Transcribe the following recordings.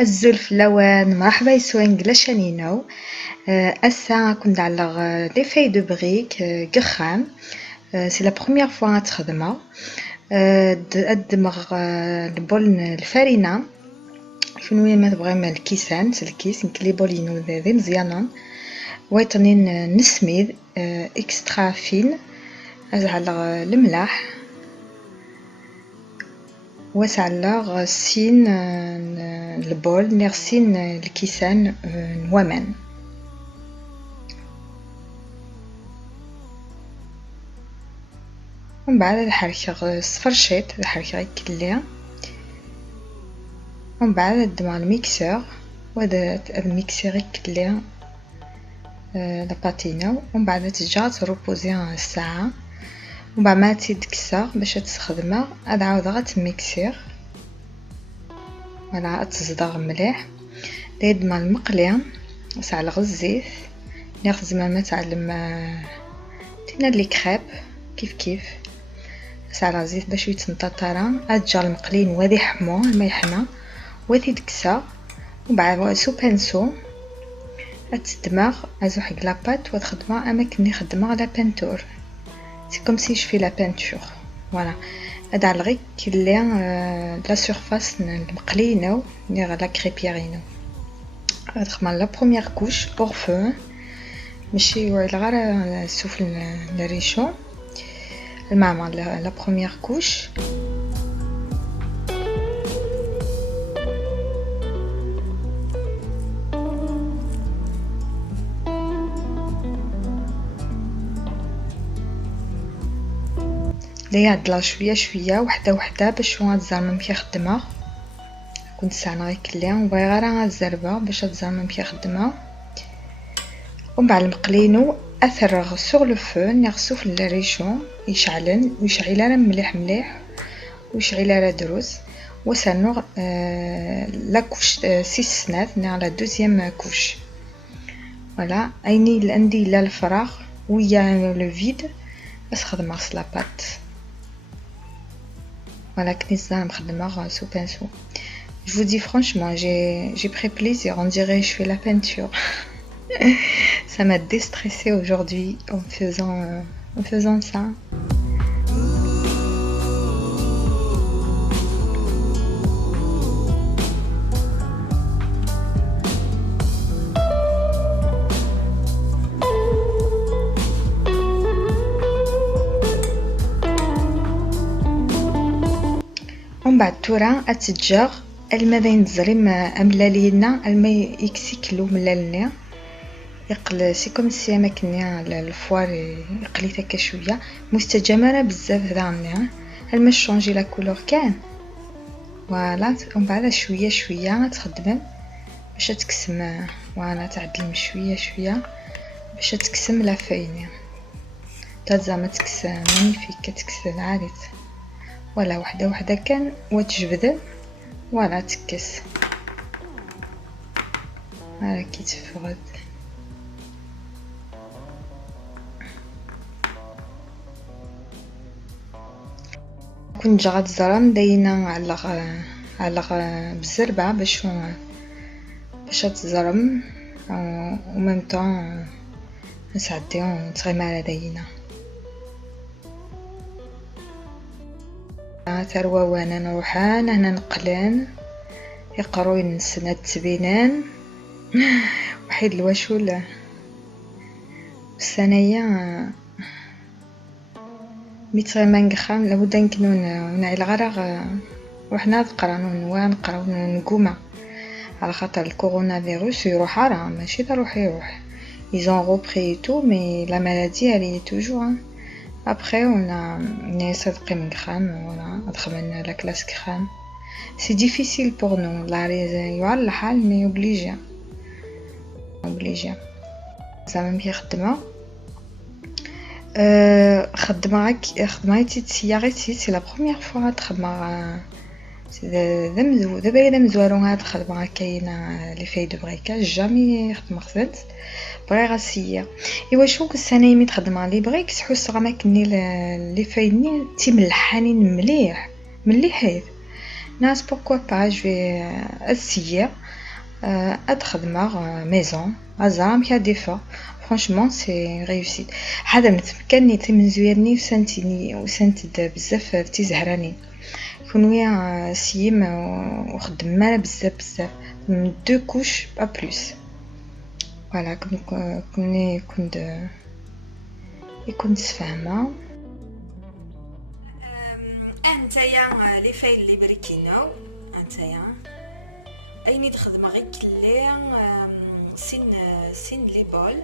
الزلف اللوان مرحبا يسوين قلاشانينو. أسا كنت على لي في دو بريك قخام. سي لا بروميير فوا غتخدمها. أدمغ البول الفارينة شنو هي ما تبغي من الكيسان الكيس نكلي بولينو ذي مزيانين ويطنين نسميد اكسترا فين على الملاح وسعلى سين البول نغسين الكيسان نوامان ومن بعد الحركة صفرشيت الحركة كلها ومن بعد ندمع الميكسور وهذا الميكسور كلها لاباتينو ومن بعد ترجع تروبوزي ساعة ومن بعد ما تكسر باش تستخدمها عاد عاود غتميكسير ولا تصدغ مليح دايد مع المقليه وسعلى الزيت ناخذ زعما تاع تينا لي كريب كيف سعلى الزيت باش يتنططرا عاد جا المقلين وهذه حمو ما يحمى وهذه تكسر ومن بعد سو بانسو تدمغ ازو حق لاباط وتخدمها اما كني خدمها لا بانتور سي كوم سي جو في لا بانتور فوالا هذا على غير كلي لا سيرفاس المقلينو نيغ لا كريبيرينو غتخمر لا بروميير كوش بور فو ماشي واعر غير السفل الريشو المعمر لا بروميير كوش لي عدلا شويه وحده باش غتزرمم كي خدمه كنت ساعه غير كليها وباغي غير الزربه باش تزرمم كي خدمه ومن بعد المقلينو اثرغ سوغ لو فو نغسو في الريشو يشعلن ويشعل مليح ويشعل على دروز وسنوغ لا كوش 6 سنات على دوزيام كوش فوالا ايني عندي لا الفراغ ويا لو فيد بس خدمه لاباط voilà كنيت مخدمه سو بانسو je vous dis franchement j'ai pris plaisir on dirait je fais la peinture ça m'a déstressé aujourd'hui en faisant ça ومن بعد تورا اتجار المدين الزريم املالينا الما يكسيكلو ملالنا يقل سي كوم سي ما كنا الفوار يقلي هكا شويه مستجمره بزاف دارنا الما شونجي لا كولور كان فوالا ومن بعد شويه تخدم باش تكسم وانا تعدل شويه باش تكسم لا فاينه تزعما تكسم مانيفيك تكسم عادي ولا وحده كان وتجبد ولا تكس هاكي كي تفرد كنت جا غتزرم داينا على بالزربه باش تزرم و ميم طون نسعديهم تغيم على داينا تروا وانا نروحان هنا نقلان يقروين سنة تبينان وحيد الوشولة السنية ميت غيمان قخام لابد نكنو نعيل غرق وحنا نقراو نقوما على خاطر الكورونا فيروس يروح راه ماشي تروح يروح ils ont repris et tout mais la maladie elle est toujours Après, on a cette crème, voilà, on la classe crème. C'est difficile pour nous, la raison, mais obligé. Ça m'a bien خدمة c'est la première fois دابا مزوارو هاد الخدمه كاينه لي في دو بريكاج جامي خدمت بغي غاسيا ايوا شو كنت مي تخدم لي بريك تحس راه ما كني لي فايني تيملحانين مليح حيت ناس بوركوا با جو اسيا ادخدمه ميزون ازام كا ديفا فرانشمون سي ريوسيت هذا متمكنني تي من زويرني وسنت بزاف تي زهراني كونويا سيم وخدمه بزاف من دو كوش با بلوس فوالا كنت فاهمه انتيا لي فايل لي بريكينو انتيا ايني تخدم غير كلي سين لي بول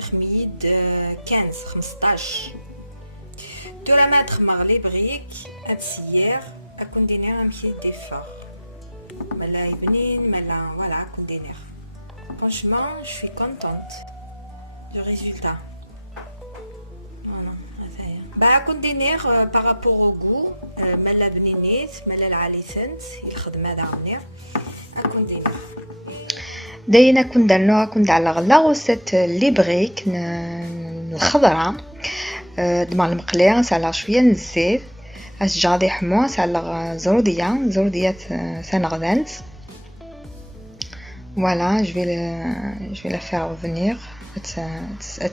خميد 15 دورا ما تخمغ لي بريك اتسيير اكون دينير مشي ديفور ملا يبنين ملا فوالا اكون دينير franchement je suis contente du résultat voilà bah كون دينير بارابور او غو ملا بنينيت ملا العاليسنت الخدمه داغنير اكون دينير داينا كون درنوها كون على غلا غوست لي بريك الخضره دماغ المقليه على شويه نزيد جادي حمص على زروديات سنغدانت فوالا جو في لا فير revenir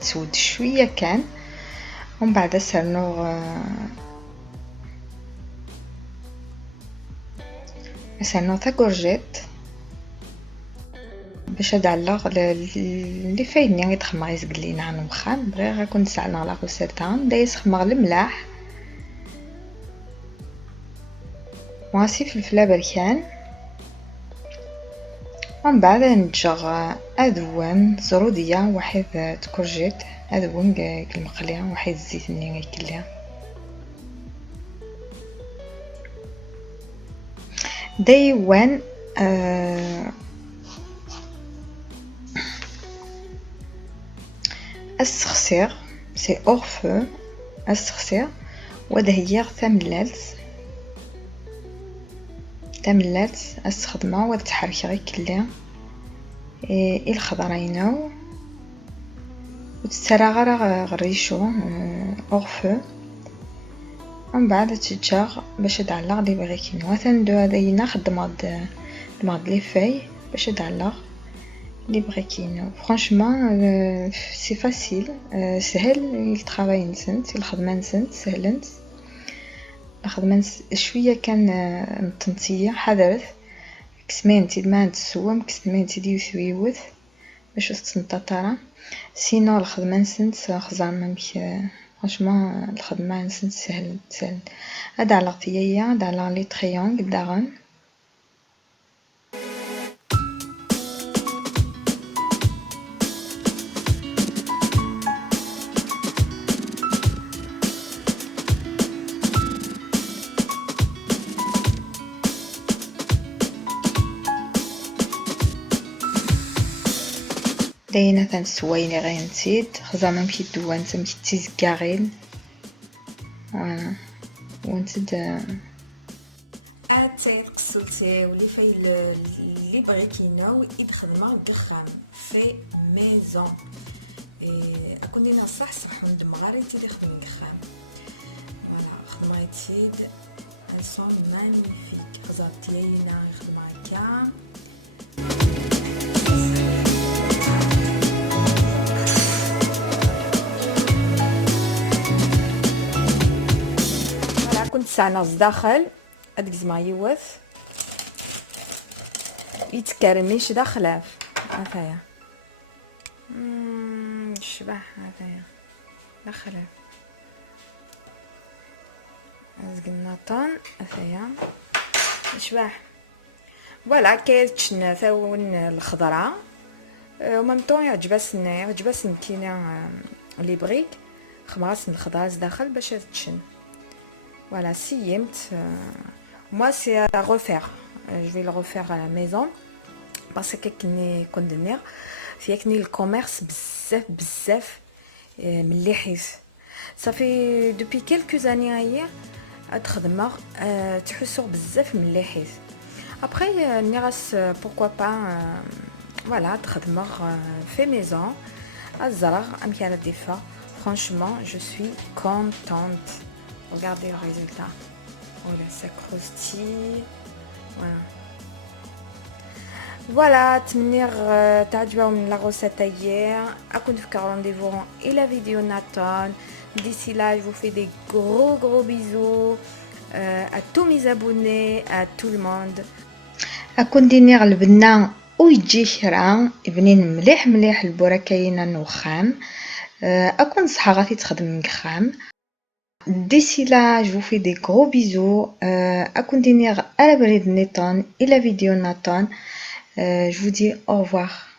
تسود شويه كان ومن بعد سرنو تا كورجيت باش ادعلق اللي فايني غير تخمر يزقلينا عن مخان بغي غا كنت سالنا على غوسيتان دايس خمر الملاح واسي فلفله بركان ومن بعد نتجغ اذوان زروديه واحد تكورجيت اذوان المقليه واحد الزيت اللي كلها دايوان السخسير سي اور فو السخسير ودهيغ تملات استخدمه وتحرك غير كلها الخضرينو وتسرى غريشو اور فو ومن بعد تتجاغ باش تعلق لي بريكين مثلا دو هذينا خدمات لي فاي باش تعلق لي بريكين فرانشمون سي فاسيل سهل الترافاي نسنت الخدمه نسنت سهلنت الخدمه شويه كان التنطيه حضرت كسمان تي ما نتسوم كسمان تي ديو ثويوث باش تنططرا سينو الخدمه نسنت خزر ممش فرانشمون الخدمه نسنت سهل هذا على طيايا هذا على لي تريونغل داغن داينا تنسويني غير نزيد خزر ممشي دوان تمشي تيزكاغين ونزيد اتاي قصلتي ولي في اللي بغيتينو يدخدمه دخان في ميزون اكون دينا صح وندمغاري تي يخدم دخان فوالا خدمه تيد سون مانيفيك خزر تياينا يخدم هكا كنت ساعنا داخل هذيك زعما يوث يتكرميش داخلاف هكايا شبح هكايا داخلاف زقنا طن هكايا شبح فوالا كيتشنا ثاون الخضره ومام طون يعجبسن كينا لي بريك خماس الخضره داخل باش تشن Voilà, moi c'est à refaire. Je vais le refaire à la maison parce que كني كوندنير فيكني الكوميرس بزاف مليح. Ça fait depuis quelques années تخدمها تحسوا بزاف مليحيت. ابري نيغاس pourquoi pas voilà تخدمها في ميزون الزرع امشي على الدفا. Franchement, je suis contente. Regardez le résultat. Oh là, ça croustille. Voilà. Voilà, تمنير تعجبوا من la recette hier. أكون في rendez-vous et la vidéo Nathan. D'ici là, je vous fais des gros bisous à tous mes abonnés, à tout le monde. أكون دينير البنة ويجي شرا بنين مليح البركاين وخام. أكون صحة غادي تخدم خام. D'ici là, je vous fais des gros bisous. أكون دينير على بريد نيطان إلى فيديو ناتان. Je vous dis au revoir.